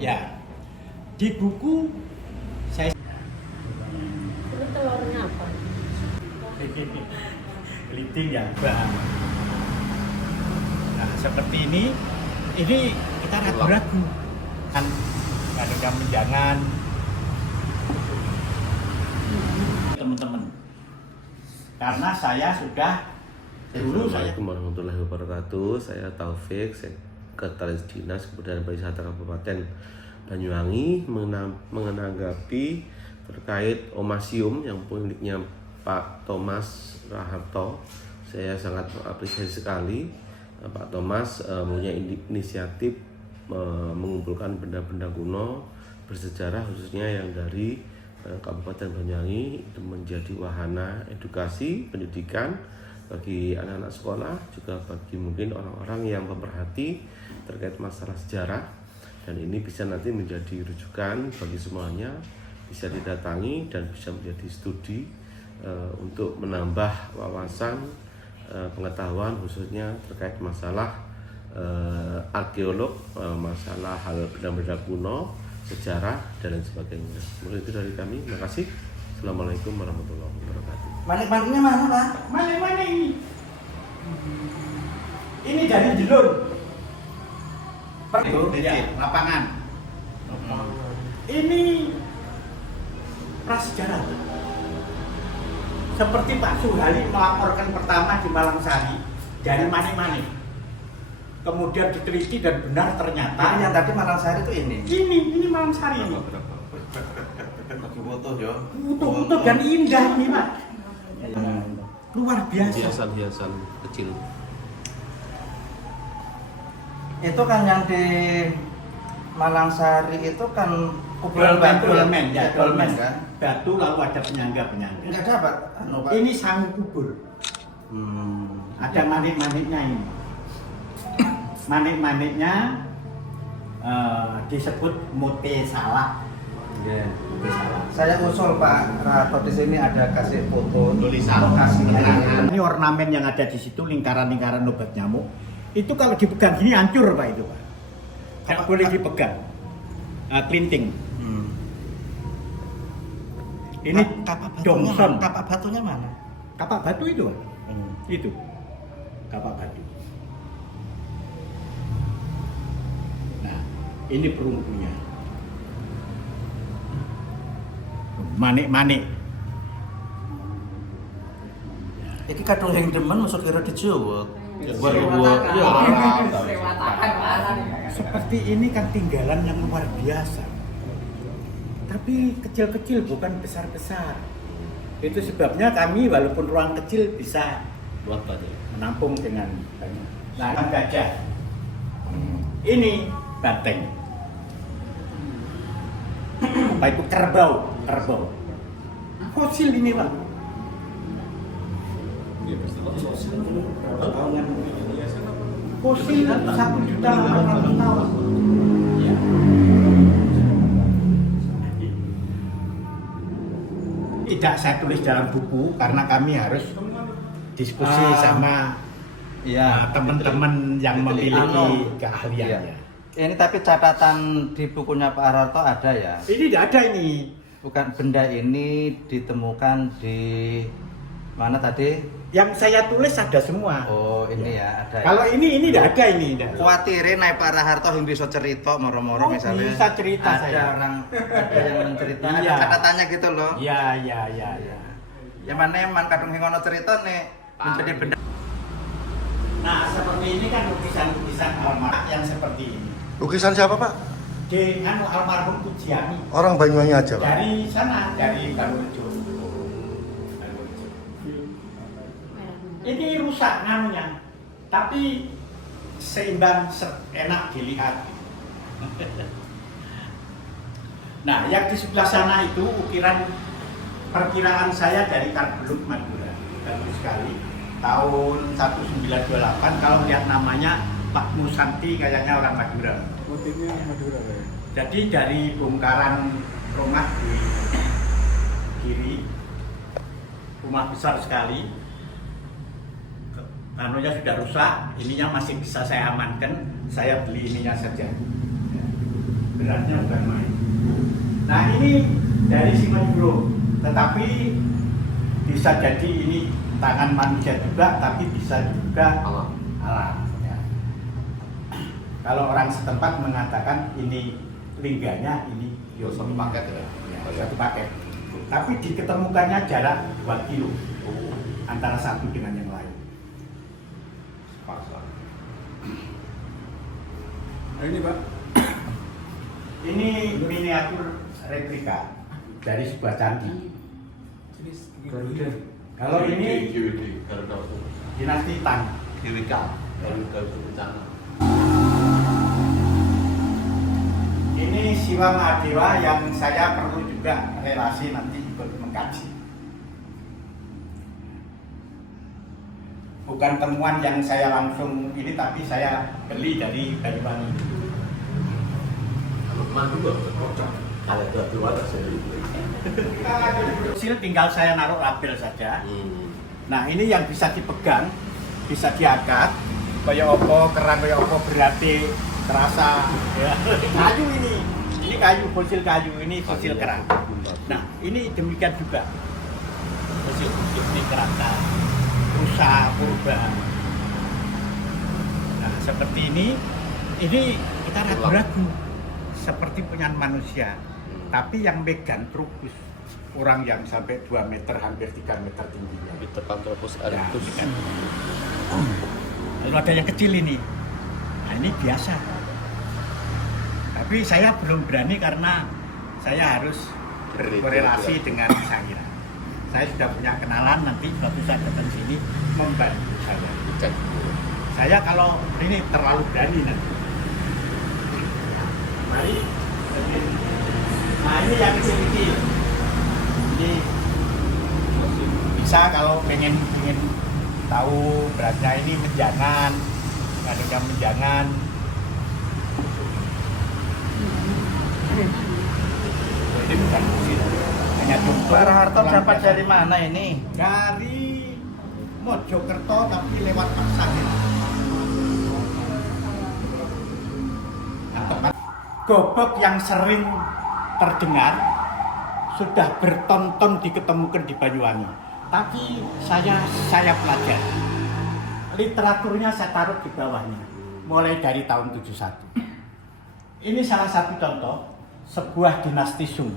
Ya, di buku saya Ini telurnya apa? Kelinting ya, Bang. Nah, seperti ini kita ragu-ragu kan kadang menjangan teman-teman. Karena saya sudah dulu saya. Assalamualaikum warahmatullahi wabarakatuh. Saya Taufik, Sekretaris Dinas Kebudayaan Pariwisata Kabupaten Banyuwangi menanggapi terkait omasium yang miliknya Pak Thomas Raharto. Saya sangat mengapresiasi sekali Pak Thomas punya inisiatif mengumpulkan benda-benda kuno bersejarah khususnya yang dari Kabupaten Banyuwangi itu menjadi wahana edukasi pendidikan bagi anak-anak sekolah, juga bagi mungkin orang-orang yang pemerhati terkait masalah sejarah, dan ini bisa nanti menjadi rujukan bagi semuanya, bisa didatangi dan bisa menjadi studi untuk menambah wawasan pengetahuan khususnya terkait masalah arkeolog, masalah hal benda-benda kuno, sejarah dan lain sebagainya. Mungkin itu dari kami. Terima kasih. Assalamualaikum warahmatullahi wabarakatuh. Manik-maniknya mana, Pak? Mana ini? Ini dari Jelur. Itu ya, lapangan. Ini prasejarah. Seperti Pak Suhali melaporkan pertama di Malangsari dari Manik-Manik. Kemudian diteliti dan benar ternyata Yang tadi Malangsari itu ini. Ini Malangsari ini. Lagi foto ya. Utuh dan indah nih, Pak. Luar biasa. Hiasan-hiasan kecil. Itu kan yang di Malangsari itu kan kuburan batu dolmen ya, dolmen kan. Batu lalu ada penyangga-penyangga. Enggak dapat. Pak. Ini sangu kubur. Ada manik-maniknya ini. Manik-maniknya disebut mote salak. Yeah. Mote salak. Saya usul Pak Rato di sini ada kasih foto Tulisan. lokasi Ini ornamen yang ada di situ, lingkaran-lingkaran obat nyamuk. Itu kalau dipegang gini hancur, Pak, itu, Pak. Tidak boleh dipegang. Kelinting. Ini Dongson. Kapak batunya mana? Kapak batu itu, Pak. Itu. Kapak batu. Nah, ini perunggunya. Manik-manik. Iki kadung yang demen masuk kira di Jawa. Seperti ini kan tinggalan yang luar biasa. Tapi kecil-kecil bukan besar-besar. Itu sebabnya kami walaupun ruang kecil bisa menampung dengan banyak. Nah, gajah. Ini banteng. Apa itu kerbau? Kerbau. Fosil ini, Pak. Fosil 1.800.000 tahun. Ya. Tidak saya tulis dalam buku karena kami harus diskusi sama teman-teman yang memiliki keahliannya. Ini tapi catatan di bukunya Pak Harto ada ya? Ini tidak ada ini. Bukan, benda ini ditemukan di mana tadi? Yang saya tulis ada semua. Oh, ini ya ada. Kalau ini tidak ada ini. Kuatirin naik Pak Harto yang bisa cerita moro-moro misalnya. Bisa cerita ada saya. Ada yang menceritakan, Iya. ada catatannya gitu loh. Iya. Yang mana emang kadung ngono cerita nih menjadi benda. Nah, seperti ini kan lukisan-lukisan almarhum yang seperti ini. Lukisan siapa, Pak? Di almarhum Pujiani. Orang Banyuwangi aja, Pak. Dari sana, dari Barurejo. Ini rusak namunya, tapi seimbang, enak dilihat. Nah, yang di sebelah sana itu perkiraan saya dari Karbeluk Madura. Bagus sekali. Tahun 1928, kalau lihat namanya Pak Musanti kayaknya orang Madura. Motifnya Madura ya. Jadi dari bongkaran rumah di kiri, rumah besar sekali. Anunya sudah rusak, ininya masih bisa saya amankan, saya beli ininya saja. beratnya bukan main. Nah ini dari Simanduro, tetapi bisa jadi ini tangan manusia juga, tapi bisa juga alam. Ya. Kalau orang setempat mengatakan ini lingganya, ini Satu paket ya? satu paket. Tapi diketemukannya jarak 2 kilo antara satu dengan yang lain. Nah ini Pak, Ini miniatur replika dari sebuah candi. Kalau ini dinasti Tang. Ini Siwa Mahadewa yang saya perlu juga relasi nanti ikut mengkaji. Bukan temuan yang saya langsung ini, tapi saya beli dari Banyuwangi. Fosil tinggal saya naruh label saja. Nah ini yang bisa dipegang, bisa diangkat. Kaya opo, kerang kaya opo berarti terasa ya. Kayu ini kayu, fosil kayu, ini fosil kerang. Nah ini demikian juga fosil ini kerangka rusa purba. Nah seperti ini kita ragu-ragu seperti punya manusia, tapi yang megang Trubus, orang yang sampai 2 meter, hampir 3 meter tingginya. Pithecanthropus Ya, erectus. kan. Lalu ada yang kecil ini. Nah ini biasa. Tapi saya belum berani karena saya harus berkorelasi dengan Sahira. Saya sudah punya kenalan, nanti suatu saat datang sini membantu saya. Cek. Saya kalau ini terlalu berani nanti. Mari. Nah ini yang kecil-kecil. Ini bisa kalau pengen tahu beratnya, ini menjangan, kadang menjangan. Ini bukan fosil, hanya contoh. Pak Harto dapat dari mana ini? Dari Mojokerto tapi lewat Paksangin. Nah, tempat gobok yang sering terdengar sudah bertonton diketemukan di Banyuwangi. Tapi saya pelajari. Literaturnya saya taruh di bawahnya. Mulai dari tahun 71. Ini salah satu contoh sebuah dinasti Sung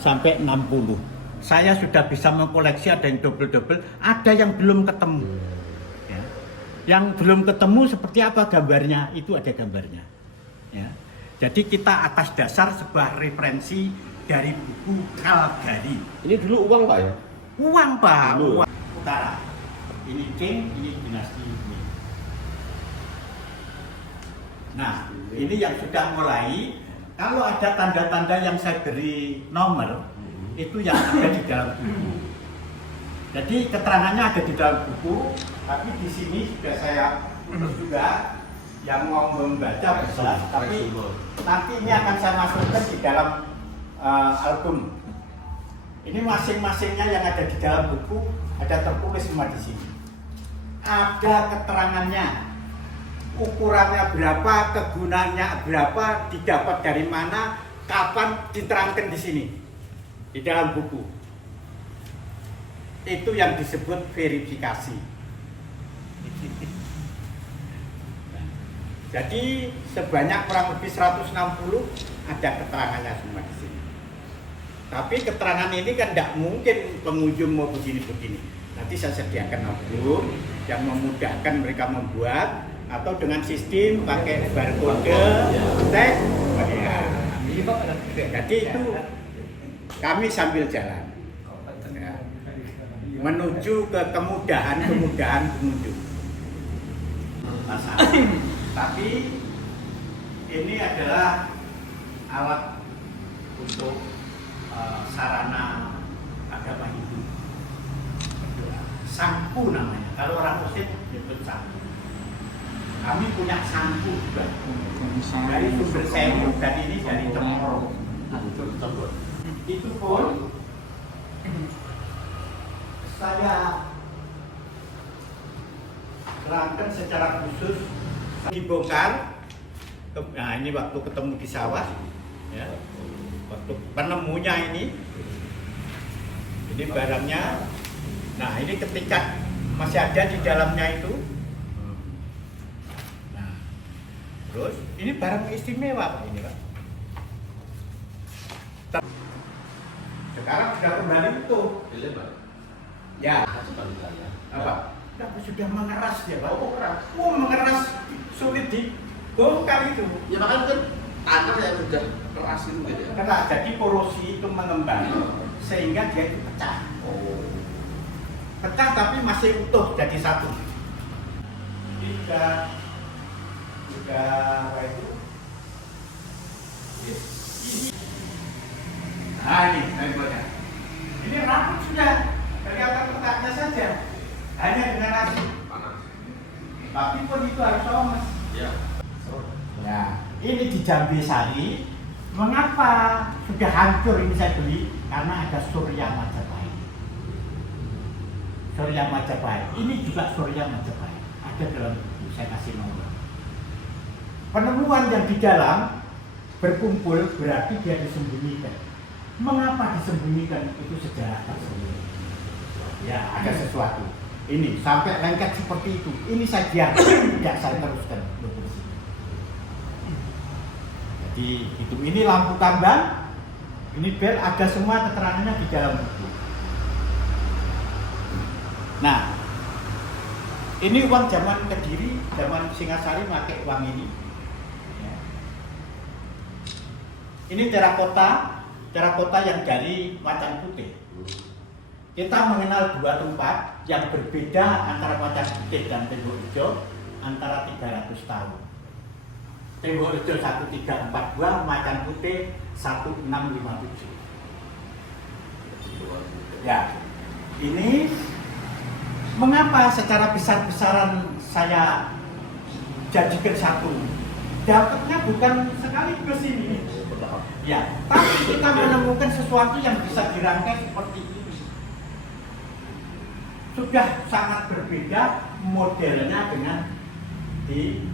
sampai 60. Saya sudah bisa mengkoleksi, ada yang double-double, ada yang belum ketemu. Ya. Yang belum ketemu seperti apa gambarnya, itu ada gambarnya. Ya. Jadi kita atas dasar sebuah referensi dari buku Calgary. Ini dulu uang Pak ya? Uang Pak, Dulu. uang. Utara. Ini Qing, ini dinasti Ming. Nah, ini yang sudah mulai. Kalau ada tanda-tanda yang saya beri nomor, itu yang ada di dalam buku. Jadi keterangannya ada di dalam buku, tapi di sini sudah saya tulis juga. Yang mau membaca bisa, tapi nanti ini akan saya masukkan di dalam album. Ini masing-masingnya yang ada di dalam buku ada tertulis semua di sini. Ada keterangannya, ukurannya berapa, kegunaannya berapa, didapat dari mana, kapan, diterangkan di sini di dalam buku. Itu yang disebut verifikasi. Jadi sebanyak kurang lebih 160 ada keterangannya semua di sini. Tapi keterangan ini kan tidak mungkin pengunjung mau begini-begini. Nanti saya sediakan album yang memudahkan mereka membuat, atau dengan sistem pakai barcode, tag. Jadi itu kami sambil jalan ya, menuju ke kemudahan pengunjung. Tapi ini adalah alat untuk sarana agama Hindu. Sangku namanya. Kalau orang Muslim nyebut sangku. Kami punya sangku juga. Dari Sumber Sewu dan ini dari Cemoro. Itu pun saya terangkan secara khusus dibongkar Nah ini waktu ketemu di sawah, ya. Waktu penemunya ini barangnya. Nah ini ketika masih ada di dalamnya itu. Nah, terus ini barang istimewa Pak ini Pak. Sekarang sudah kembali utuh. Ya. Apa? Sudah mengeras dia Pak. Oh keras. Oh mengeras, sulit dibongkar itu. Ya makanya kan tanah yang sudah keras itu gitu ya. Keras, jadi porosi itu mengembang sehingga dia itu pecah. Pecah tapi masih utuh jadi satu. Ini sudah apa itu? Ini. Nah ini tembolnya. Ini rapuh sudah, kelihatan pecahnya saja. Hanya dengan nasi. Tapi pun itu harus omes. Ya. Ya, ini di Jambi Sari. Mengapa sudah hancur ini saya beli? Karena ada Surya Majapahit. Surya Majapahit. Ini juga Surya Majapahit. Ada dalam buku, saya kasih nomor. Penemuan yang di dalam berkumpul berarti dia disembunyikan. Mengapa disembunyikan? Itu sejarah tersendiri. Ya, ada sesuatu. Ini sampai lengket seperti itu. Ini saja tidak saya teruskan. Jadi itu ini lampu tambang, ini bel, ada semua keterangannya di dalam buku. Nah, ini uang zaman Kediri, zaman Singasari pakai uang ini. Ya. Ini terakota yang dari Macan Putih. Kita mengenal dua tempat yang berbeda antara Macan Putih dan Tembok Ijo antara 300 tahun. Tembok Ijo 1342, Macan Putih 1657. Ya, ini mengapa secara besar-besaran saya jadikan satu? Dapatnya bukan sekaligus ini. Ya, tapi kita menemukan sesuatu yang bisa dirangkai seperti ini. Sudah sangat berbeda modelnya dengan di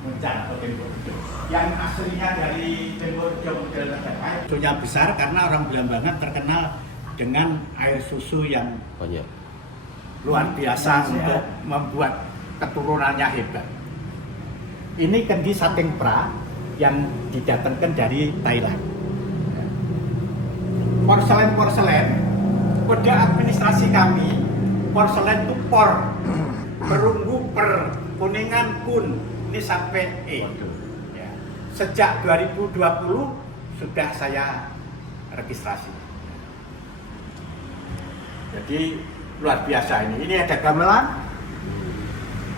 Muncar atau Tembok Ijo. Yang aslinya dari Tembok Ijo model Majapahit. Susunya besar karena orang Belambangan terkenal dengan air susu yang Banyak. luar biasa untuk membuat keturunannya hebat. Ini kendi sating pra yang didatangkan dari Thailand. Porselen kode administrasi kami, porselen itu por, perunggu per, kuningan kun, ini sampai E. Ya. Sejak 2020 sudah saya registrasi. Jadi luar biasa ini. Ini ada gamelan,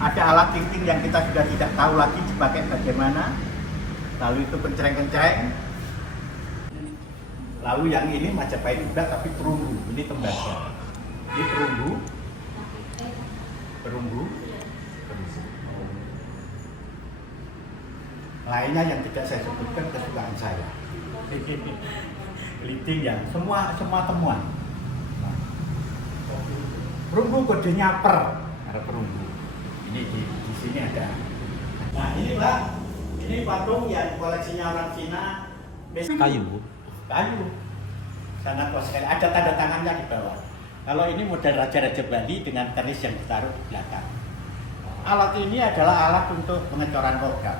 ada alat tinting yang kita sudah tidak tahu lagi dipakai bagaimana. Lalu itu pencereng-kencereng. Lalu yang ini Majapahit juga tapi perunggu. Ini tembaga. Ini perunggu. Lainnya yang tidak saya sebutkan kesukaan saya. Leading yang semua temuan. Perunggu kodenya per, ada perunggu. Ini di sini ada. Nah ini Pak, ini patung yang koleksinya orang Cina. Kayu. Sangat kuat sekali. Ada tanda tangannya di bawah. Kalau ini model Raja-Raja Bali dengan keris yang ditaruh di belakang. Alat ini adalah alat untuk pengecoran logam.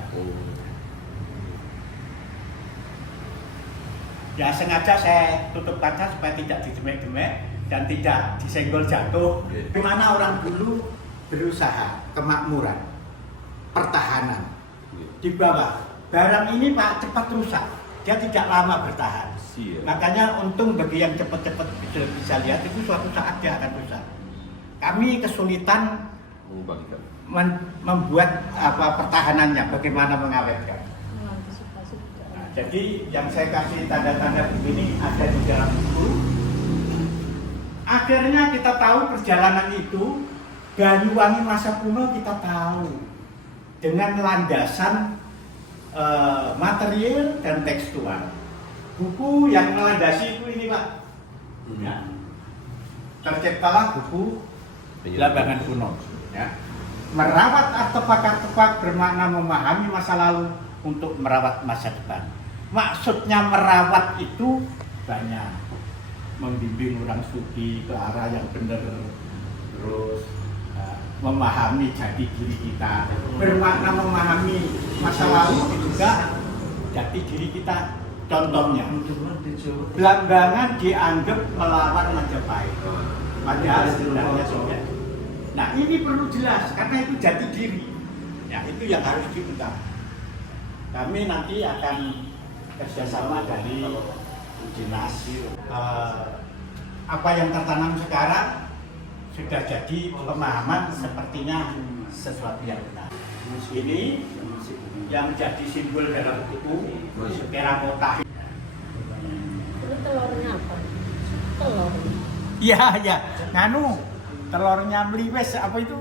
Ya sengaja saya tutup kaca supaya tidak didemek-demek dan tidak disenggol jatuh. Bagaimana orang dulu berusaha kemakmuran, pertahanan. Di bawah barang ini Pak cepat rusak, dia tidak lama bertahan. Makanya untung bagi yang cepat-cepat bisa lihat itu suatu saat dia akan rusak. Kami kesulitan membuat pertahanannya, bagaimana mengawetkan. Nah, jadi yang saya kasih tanda-tanda begini ada di dalam buku. Akhirnya kita tahu perjalanan itu Banyuwangi masa kuno kita tahu dengan landasan material dan tekstual. Buku yang melandasi itu ini Pak. Ya. Terciptalah buku Belambangan kuno. Ya. Merawat artefak-artefak bermakna memahami masa lalu untuk merawat masa depan. Maksudnya merawat itu banyak, membimbing orang studi ke arah yang benar, terus memahami jati diri kita. Bermakna memahami masa lalu juga jati diri kita. Contohnya, Belambangan dianggap melawan Majapahit, padahal sebenarnya tidak. Nah ini perlu jelas karena itu jati diri. Ya itu yang harus diungkap. Kami nanti akan kerjasama dari dinas. Apa yang tertanam sekarang sudah jadi pemahaman sepertinya sesuatu yang benar. Ini yang jadi simbol dalam buku terakota. Itu telurnya apa? Telur. Iya, telurnya meliwes apa itu?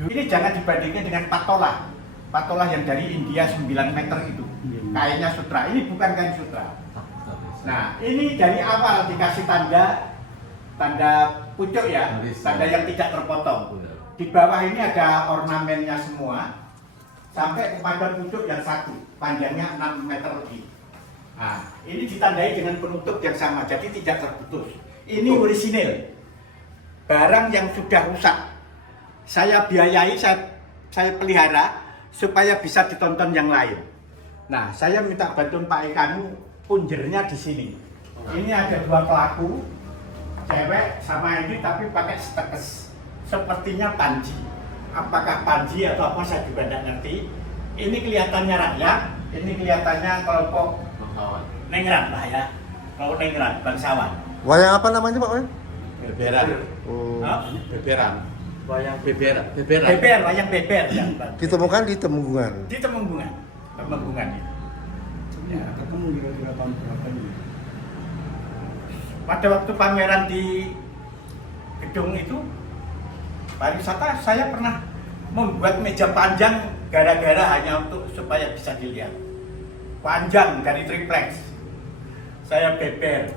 Ini jangan dibandingkan dengan patola. Patola yang dari India 9 meter itu. Kainnya sutra. Ini bukan kain sutra. Nah, ini dari awal dikasih tanda pucuk ya, tanda yang tidak terpotong. Di bawah ini ada ornamennya semua. Sampai kepada pucuk yang satu, panjangnya 6 meter lebih. Nah, ini ditandai dengan penutup yang sama, jadi tidak terputus. Ini orisinil. Barang yang sudah rusak, saya biayai, saya pelihara supaya bisa ditonton yang lain. Nah, saya minta bantuan Pak Ekanu, punjernya di sini. Ini ada 2 pelaku, cewek sama ini tapi pakai stekes. Sepertinya panji. Apakah panji atau apa saya juga tidak ngerti. Ini kelihatannya rakyat, ini kelihatannya kelompok Nengrat lah ya. Kelompok Nengrat, bangsawan. Wayang apa namanya Pak? Beberan. Oh. Beberan. Wayang beberan. Beber, wayang beber ya. Bang. Ditemukan di Temenggungan. Di Temenggungan. Temenggungan itu. Ya, ketemu kira-kira tahun berapa ini? Pada waktu pameran di gedung itu pariwisata, saya pernah membuat meja panjang gara-gara hanya untuk supaya bisa dilihat. Panjang dari triplex. Saya beber.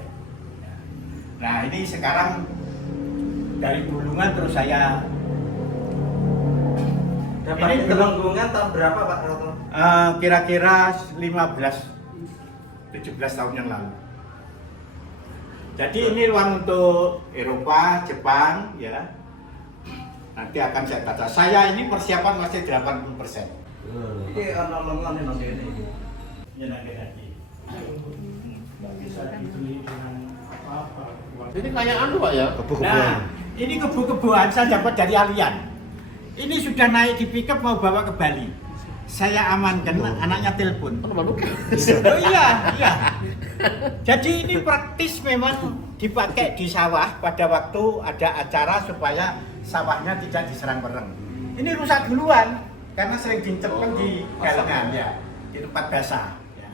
Nah ini sekarang dari Bulungan terus saya. Dapat Ini di Temenggungan tahun berapa Pak? Kira-kira 17 tahun yang lalu. Jadi ini ruang untuk Eropa, Jepang, ya. Nanti akan saya tata. Saya ini persiapan masih 80%. Ini ono-ono ini. Ya nanti. Nggak bisa dibeli dengan apa-apa. Ini kayak anu Pak ya? Kebu-kebuan. Nah, ini kebu-kebuan saya dapat dari Alian. Ini sudah naik di pickup mau bawa ke Bali. Saya amankan, anaknya telepon. Oh iya. Jadi ini praktis memang dipakai di sawah pada waktu ada acara supaya sawahnya tidak diserang bereng. Ini rusak duluan karena sering dicepet di galengan ya, di tempat basah. Ya.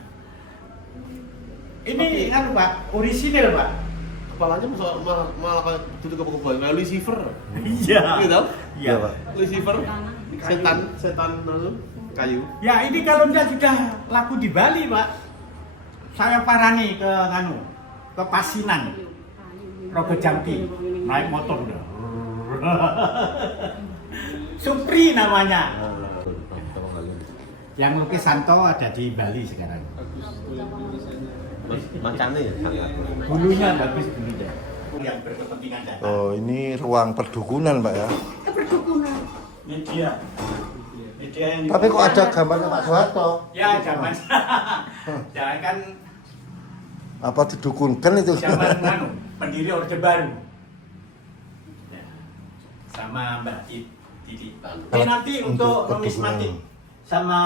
Ini kan Pak, orisinil Pak. Kepalanya malah kayak duduk kebu-kebuan, kayak Lucifer. Iya. Gitu? Iya Pak. Lucifer, setan kayu. Ya ini kalau dia sudah laku di Bali Pak, saya parani ke Pasinan, Rogo Jambi, naik motor udah. Supri namanya. Yang lukis Santo ada di Bali sekarang. Macamnya ya sangat. Bulunya bagus bulunya. Yang berkepentingan datang. Oh, ini ruang perdukunan Pak ya. Ini dia. Ini dia yang. Tapi kok ada gambarnya Pak Soeharto? Ya zaman. Jangan kan Apa didukunkan itu? zaman pendiri Orde Baru. Ya. Sama Mbak Titi. Ini nanti untuk numismatik sama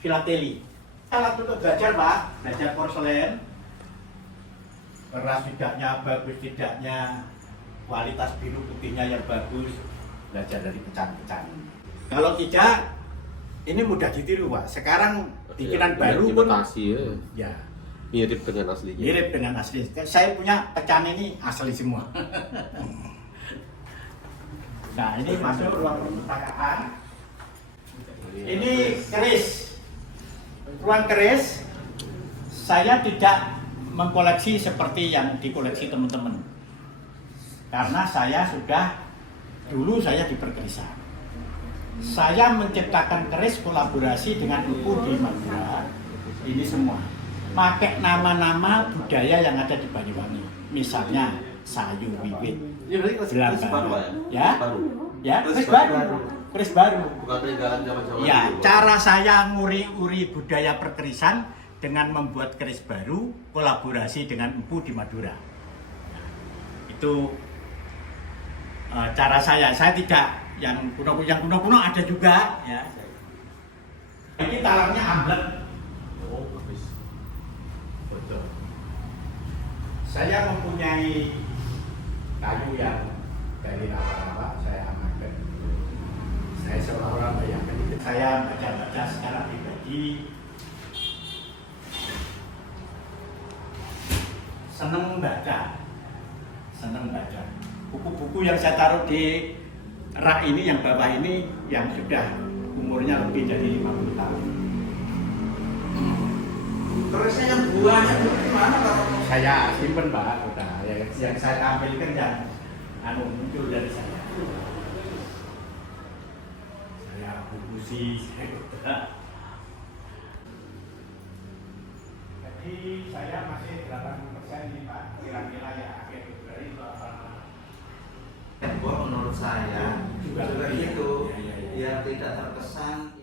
filateli. Alat untuk belajar Pak, belajar porselen. Keras tidaknya, bagus tidaknya, kualitas biru putihnya yang bagus, belajar dari pecahan-pecahan. Kalau tidak, ini mudah ditiru Pak. Sekarang bikinan baru pun ya Mirip dengan aslinya. mirip dengan asli. Saya punya pecahan ini asli semua. Nah ini masuk ruang perpustakaan. Ini keris. Ruang keris saya tidak mengkoleksi seperti yang dikoleksi teman-teman. Karena saya sudah Dulu saya di Perkerisan. Saya menciptakan keris kolaborasi dengan Empu di Madura. Ini semua pakai nama-nama budaya yang ada di Banyuwangi. Misalnya Sayu Wiwit, Ini berarti keris baru, Pak, ya, Baru. ya, keris baru, keris baru. Bukan peninggalan zaman-zaman Ya, dulu. cara saya nguri-uri budaya Perkerisan dengan membuat keris baru kolaborasi dengan Empu di Madura. Itu cara saya. Saya tidak yang kuno-kuno ada juga ya. Ini talarnya amblek. Oh, habis. Betul. Saya mempunyai kayu yang dari rawa-rawa saya amankan. Saya seolah-olah bayangkan itu. Saya baca-baca secara pribadi. Senang baca. Buku-buku yang saya taruh di rak ini, yang bawah ini, yang sudah umurnya lebih dari 50 tahun. Kerisnya yang buahnya itu gimana Pak? Saya simpen Pak, udah. Yang saya tampilkan yang muncul dari saya. Saya bukusi, saya udah. Jadi saya masih 80% nih Pak, kira-kira ya akhir Februari itu apa? Menurut saya juga Juga gitu, iya. biar tidak terkesan